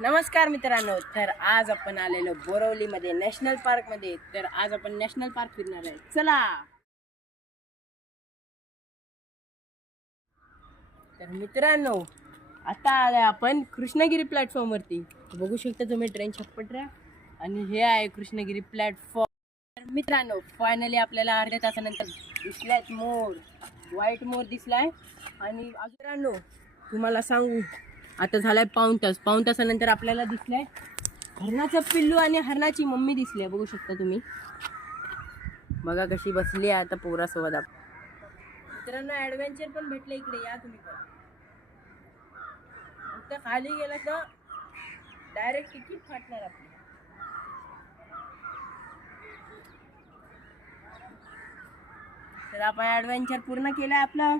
नमस्कार मित्रांनो, तर आज आपण आलेलो बोरवलीमध्ये नॅशनल पार्कमध्ये. तर आज आपण नॅशनल पार्क फिरणार आहे. चला. तर मित्रांनो, आता आले आपण कृष्णगिरी प्लॅटफॉर्मवरती. बघू शकता तुम्ही ट्रेन छटपटऱ्या आणि हे आहे कृष्णगिरी प्लॅटफॉर्म. तर मित्रांनो, फायनली आपल्याला अर्ध्या तासानंतर दिसलाय मोर, व्हाईट मोर दिसलाय. आणि मित्रांनो तुम्हाला सांगू, आता झालाय पाऊण तासानंतर आपल्याला दिसलाय हरणाचं पिल्लू आणि हरणाची मम्मी दिसली. बघू शकता तुम्ही, बघा कशी बसली आहे आता पोरासोबत. मित्रांनो ॲडव्हेंचर पण भेटले इकडे, या तुम्ही पण. फक्त खाली गेलं तर डायरेक्ट तिकीट फाटणार आपली. तर आपण ॲडव्हेंचर पूर्ण केलं आपलं.